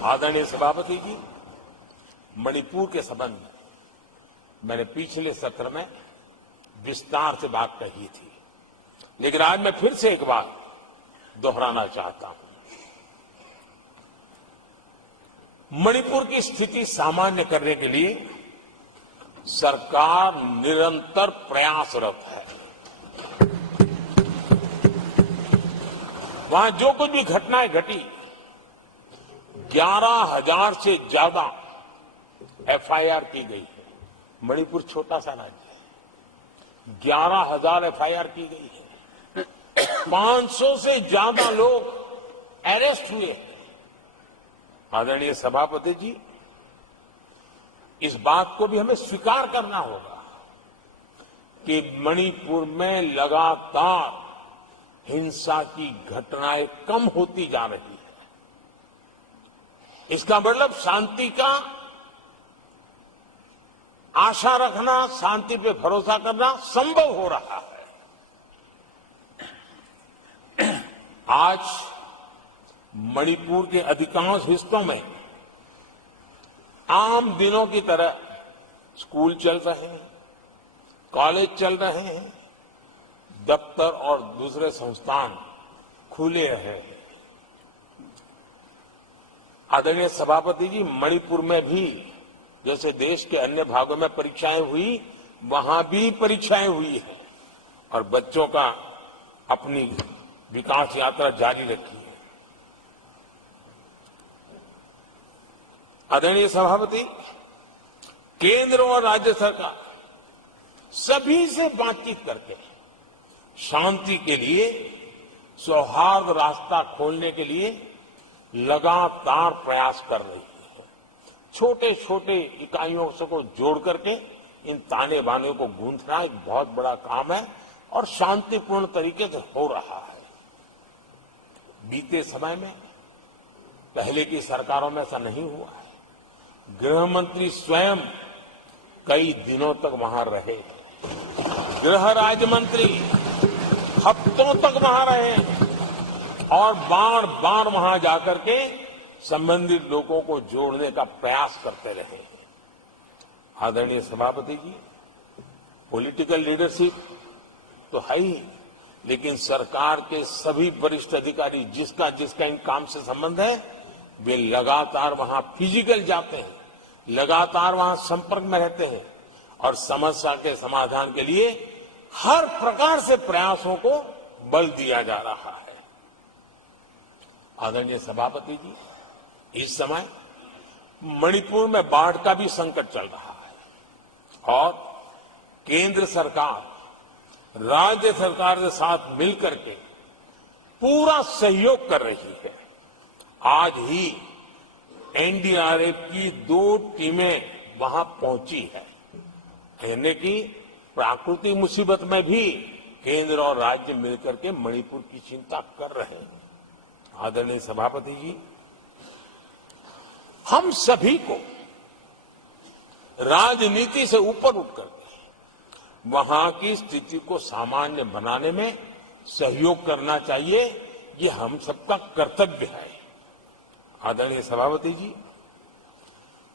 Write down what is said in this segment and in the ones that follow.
आदरणीय सभापति जी, मणिपुर के संबंध में मैंने पिछले सत्र में विस्तार से बात कही थी, लेकिन आज मैं फिर से एक बार दोहराना चाहता हूं। मणिपुर की स्थिति सामान्य करने के लिए सरकार निरंतर प्रयासरत है। वहां जो कुछ भी घटनाएं घटी, 11,000 से ज्यादा एफआईआर की गई है। मणिपुर छोटा सा राज्य है, 11,000 एफआईआर की गई है। 500 से ज्यादा लोग अरेस्ट हुए हैं। आदरणीय सभापति जी, इस बात को भी हमें स्वीकार करना होगा कि मणिपुर में लगातार हिंसा की घटनाएं कम होती जा रही है। इसका मतलब शांति का आशा रखना, शांति पे भरोसा करना संभव हो रहा है। आज मणिपुर के अधिकांश हिस्सों में आम दिनों की तरह स्कूल चल रहे हैं, कॉलेज चल रहे हैं, दफ्तर और दूसरे संस्थान खुले हैं। आदरणीय सभापति जी, मणिपुर में भी जैसे देश के अन्य भागों में परीक्षाएं हुई, वहां भी परीक्षाएं हुई है और बच्चों का अपनी विकास यात्रा जारी रखी है। आदरणीय सभापति, केंद्र और राज्य सरकार सभी से बातचीत करके शांति के लिए, सौहार्द रास्ता खोलने के लिए लगातार प्रयास कर रही है। छोटे छोटे इकाइयों को जोड़ करके इन ताने बाने को गूंथना एक बहुत बड़ा काम है और शांतिपूर्ण तरीके से हो रहा है। बीते समय में पहले की सरकारों में ऐसा नहीं हुआ है। गृह मंत्री स्वयं कई दिनों तक वहां रहे, गृह राज्य मंत्री हफ्तों तक वहां रहे और बार बार वहां जाकर के संबंधित लोगों को जोड़ने का प्रयास करते रहे। आदरणीय सभापति जी, पॉलिटिकल लीडरशिप तो है ही, लेकिन सरकार के सभी वरिष्ठ अधिकारी जिसका जिसका इन काम से संबंध है, वे लगातार वहां फिजिकल जाते हैं, लगातार वहां संपर्क में रहते हैं और समस्या के समाधान के लिए हर प्रकार से प्रयासों को बल दिया जा रहा है। आदरणीय सभापति जी, इस समय मणिपुर में बाढ़ का भी संकट चल रहा है और केंद्र सरकार राज्य सरकार के साथ मिलकर के पूरा सहयोग कर रही है। आज ही एनडीआरएफ की 2 टीमें वहां पहुंची है। यानी कि प्राकृतिक मुसीबत में भी केंद्र और राज्य मिलकर के मणिपुर की चिंता कर रहे हैं। आदरणीय सभापति जी, हम सभी को राजनीति से ऊपर उठकर वहां की स्थिति को सामान्य बनाने में सहयोग करना चाहिए। ये हम सबका कर्तव्य है। आदरणीय सभापति जी,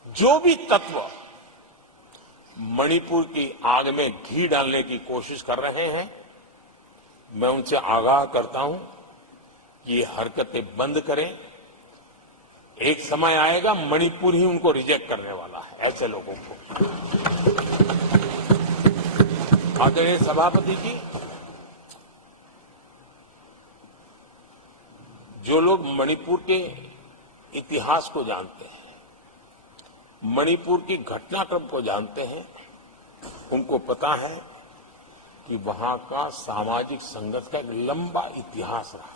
जो भी तत्व मणिपुर की आग में घी डालने की कोशिश कर रहे हैं, मैं उनसे आगाह करता हूं कि ये हरकतें बंद करें। एक समय आएगा मणिपुर ही उनको रिजेक्ट करने वाला है, ऐसे लोगों को। आदरणीय सभापति जी, जो लोग मणिपुर के इतिहास को जानते हैं, मणिपुर की घटनाक्रम को जानते हैं, उनको पता है कि वहां का सामाजिक संघर्ष का एक लंबा इतिहास रहा है।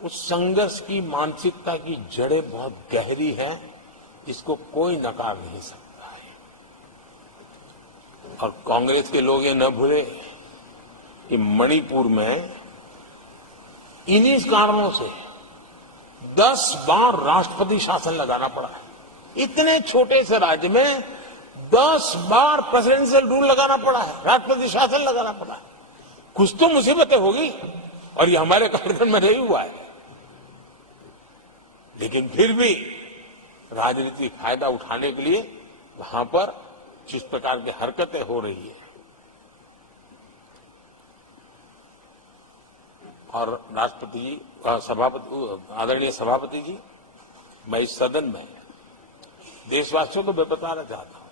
उस संघर्ष की मानसिकता की जड़ें बहुत गहरी हैं, इसको कोई नकार नहीं सकता है। और कांग्रेस के लोग ये न भूले कि मणिपुर में इन्हीं कारणों से 10 बार राष्ट्रपति शासन लगाना पड़ा है। इतने छोटे से राज्य में 10 बार प्रेसिडेंशियल रूल लगाना पड़ा है, राष्ट्रपति शासन लगाना पड़ा है। कुछ तो मुसीबतें होगी और ये हमारे कार्यक्रम में नहीं हुआ है। लेकिन फिर भी राजनीतिक फायदा उठाने के लिए वहां पर जिस प्रकार की हरकतें हो रही है, और राष्ट्रपति जी, आदरणीय सभापति जी, मैं इस सदन में देशवासियों को मैं बताना चाहता हूं,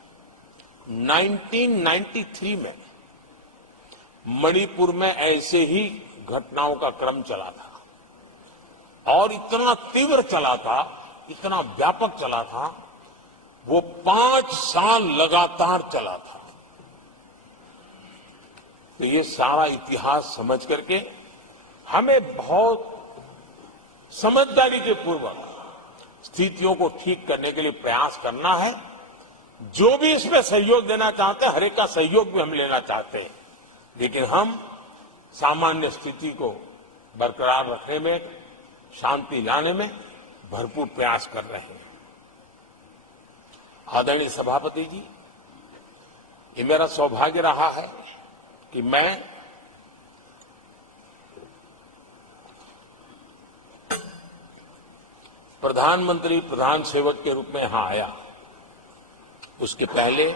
1993 में मणिपुर में ऐसे ही घटनाओं का क्रम चला था और इतना तीव्र चला था, इतना व्यापक चला था, वो 5 साल लगातार चला था। तो ये सारा इतिहास समझ करके हमें बहुत समझदारी के पूर्वक स्थितियों को ठीक करने के लिए प्रयास करना है। जो भी इसमें सहयोग देना चाहते हैं, हर एक का सहयोग भी हम लेना चाहते हैं, लेकिन हम सामान्य स्थिति को बरकरार रखने में, शांति लाने में भरपूर प्रयास कर रहे हैं। आदरणीय सभापति जी, ये मेरा सौभाग्य रहा है कि मैं प्रधानमंत्री प्रधान सेवक के रूप में यहां आया। उसके पहले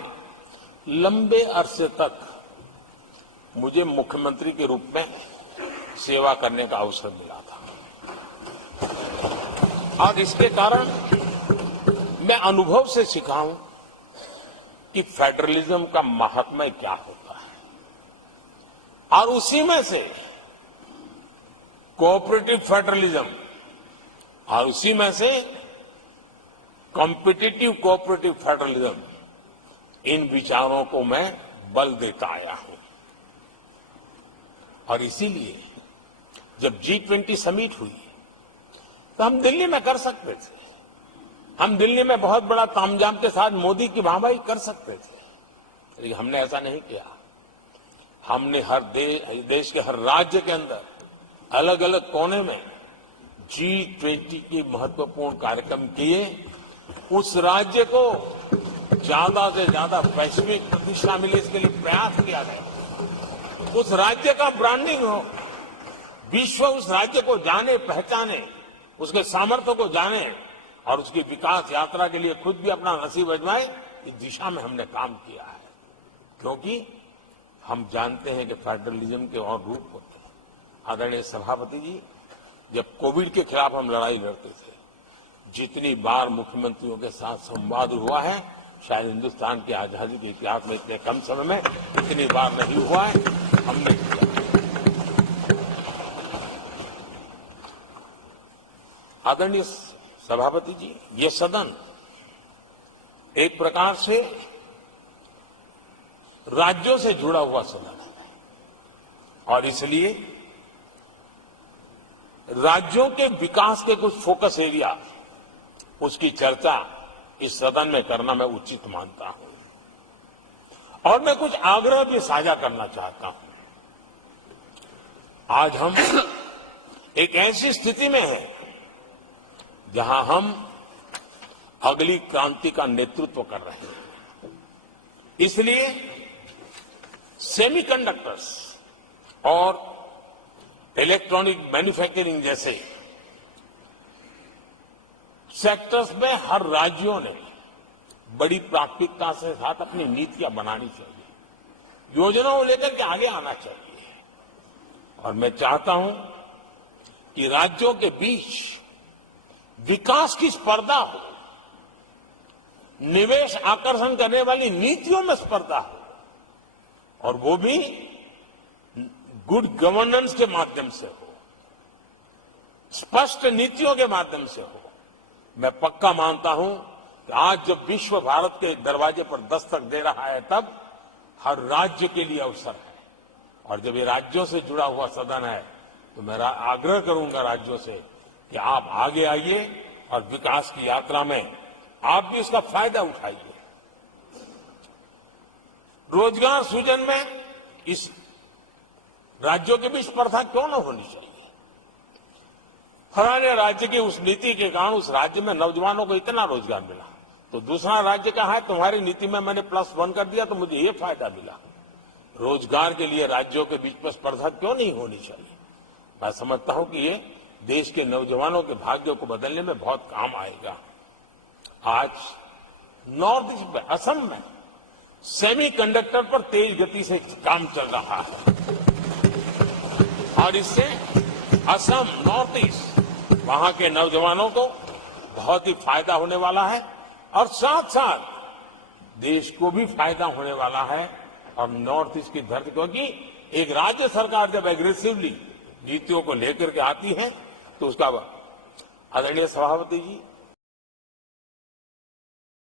लंबे अरसे तक मुझे मुख्यमंत्री के रूप में सेवा करने का अवसर मिला था और इसके कारण मैं अनुभव से सीखा हूं कि फेडरलिज्म का महात्म्य क्या होता है, और उसी में से कोऑपरेटिव फेडरलिज्म और उसी में से कॉम्पिटिटिव कोऑपरेटिव फेडरलिज्म, इन विचारों को मैं बल देता आया हूं। और इसीलिए जब G20 समिट हुई तो हम दिल्ली में कर सकते थे, हम दिल्ली में बहुत बड़ा तामझाम के साथ मोदी की वाहवाही कर सकते थे, लेकिन हमने ऐसा नहीं किया। हमने हर देश के हर राज्य के अंदर अलग अलग कोने में G20 की महत्वपूर्ण कार्यक्रम किए। उस राज्य को ज्यादा से ज्यादा वैश्विक प्रतिष्ठा मिले, इसके लिए प्रयास किया गया। उस राज्य का ब्रांडिंग हो, विश्व उस राज्य को जाने पहचाने, उसके सामर्थ्य को जाने और उसकी विकास यात्रा के लिए खुद भी अपना नसीब आजमाए, इस दिशा में हमने काम किया है। क्योंकि हम जानते हैं कि फेडरलिज्म के और रूप होते हैं। आदरणीय सभापति जी, जब कोविड के खिलाफ हम लड़ाई लड़ते थे, जितनी बार मुख्यमंत्रियों के साथ संवाद हुआ है, शायद हिंदुस्तान की आजादी के इतिहास में इतने कम समय में इतनी बार नहीं हुआ है, हमने किया। आदरणीय सभापति जी, ये सदन एक प्रकार से राज्यों से जुड़ा हुआ सदन है और इसलिए राज्यों के विकास के कुछ फोकस एरिया, उसकी चर्चा इस सदन में करना मैं उचित मानता हूं और मैं कुछ आग्रह भी साझा करना चाहता हूं। आज हम एक ऐसी स्थिति में हैं जहां हम अगली क्रांति का नेतृत्व कर रहे हैं। इसलिए सेमीकंडक्टर्स और इलेक्ट्रॉनिक मैन्युफैक्चरिंग जैसे सेक्टर्स में हर राज्यों ने बड़ी प्राथमिकता से साथ अपनी नीतियां बनानी चाहिए, योजनाओं लेकर के आगे आना चाहिए। और मैं चाहता हूं कि राज्यों के बीच विकास की स्पर्धा हो, निवेश आकर्षण करने वाली नीतियों में स्पर्धा हो, और वो भी गुड गवर्नेंस के माध्यम से हो, स्पष्ट नीतियों के माध्यम से हो। मैं पक्का मानता हूं कि आज जब विश्व भारत के दरवाजे पर दस्तक दे रहा है, तब हर राज्य के लिए अवसर है। और जब ये राज्यों से जुड़ा हुआ सदन है, तो मैं आग्रह करूंगा राज्यों से कि आप आगे आइए और विकास की यात्रा में आप भी इसका फायदा उठाइए। रोजगार सृजन में इस राज्यों के बीच स्पर्धा क्यों न होनी चाहिए। फलाने राज्य की उस नीति के कारण उस राज्य में नौजवानों को इतना रोजगार मिला, तो दूसरा राज्य कहा है तुम्हारी नीति में मैंने +1 कर दिया तो मुझे ये फायदा मिला। रोजगार के लिए राज्यों के बीच में स्पर्धा क्यों नहीं होनी चाहिए। मैं समझता हूं कि ये देश के नौजवानों के भाग्यों को बदलने में बहुत काम आएगा। आज नॉर्थ ईस्ट में, असम में सेमीकंडक्टर पर तेज गति से काम चल रहा है और इससे असम, नॉर्थ ईस्ट, वहां के नौजवानों को बहुत ही फायदा होने वाला है और साथ साथ देश को भी फायदा होने वाला है। और नॉर्थ ईस्ट की धरती, क्योंकि एक राज्य सरकार जब एग्रेसिवली नीतियों को लेकर के आती है तो उसका आदरणीय सभापति जी,